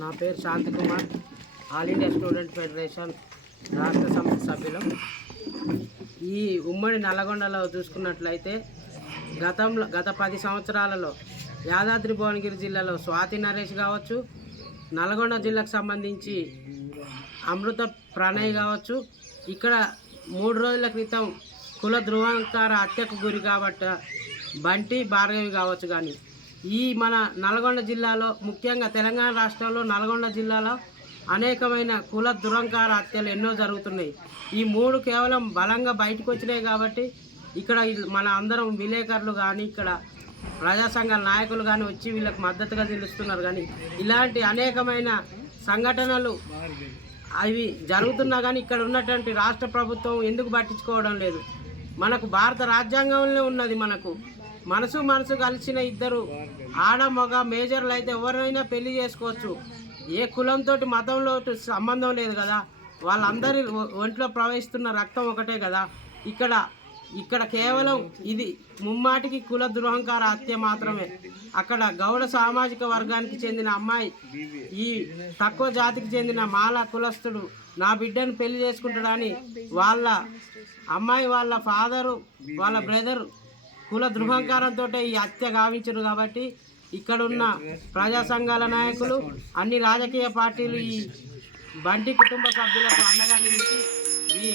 నా పేరు Shanti Kumar, all India student federation రాష్ట్ర సమితి సభ్యులం. ఈ ఉమ్మడి నల్లగొండలో చూసుకున్నట్లయితే గత 10 సంవత్సరాలలో యాదాద్రి భువనగిరి జిల్లాలో స్వాతి నరేష్ కావచ్చు, నల్గొండ జిల్లాకు సంబంధించి అమృత ప్రణయ్ కావచ్చు, ఇక్కడ 3 రోజుల క్రితం కుల ధృవంకార హత్యకు గురి కాబట్టి బంటి భార్గవి కావచ్చు. కానీ ఈ మన నల్గొండ జిల్లాలో, ముఖ్యంగా తెలంగాణ రాష్ట్రంలో నల్గొండ జిల్లాలో అనేకమైన కుల ధృవంకార హత్యలు ఎన్నో జరుగుతున్నాయి. ఈ 3 కేవలం బలంగా బయటకు వచ్చినాయి కాబట్టి ఇక్కడ మన అందరం విలేకరులు కానీ, ఇక్కడ ప్రజా సంఘాల నాయకులు కానీ వచ్చి వీళ్ళకి మద్దతుగా నిలుస్తున్నారు. కానీ ఇలాంటి అనేకమైన సంఘటనలు అవి జరుగుతున్నా కానీ ఇక్కడ ఉన్నటువంటి రాష్ట్ర ప్రభుత్వం ఎందుకు పట్టించుకోవడం లేదు? మనకు భారత రాజ్యాంగంలో ఉన్నది, మనసు కలిసిన ఇద్దరు ఆడ మగ మేజర్లు అయితే ఎవరైనా పెళ్లి చేసుకోవచ్చు. ఏ కులంతో మతంలో సంబంధం లేదు కదా, వాళ్ళందరి ఒంట్లో ప్రవహిస్తున్న రక్తం ఒకటే కదా. ఇక్కడ కేవలం ఇది ముమ్మాటికి కుల దురహంకార హత్య మాత్రమే. అక్కడ గౌడ సామాజిక వర్గానికి చెందిన అమ్మాయి ఈ తక్కువ జాతికి చెందిన మాల కులస్తుడు నా బిడ్డను పెళ్లి చేసుకుంటాడని వాళ్ళ అమ్మాయి, వాళ్ళ ఫాదరు, వాళ్ళ బ్రదరు కుల ధృవంకారంతో ఈ హత్య గావించారు. కాబట్టి ఇక్కడున్న ప్రజా సంఘాల నాయకులు, అన్ని రాజకీయ పార్టీలు ఈ బంటి కుటుంబ సభ్యులకు అండగా నిలిచి ఈ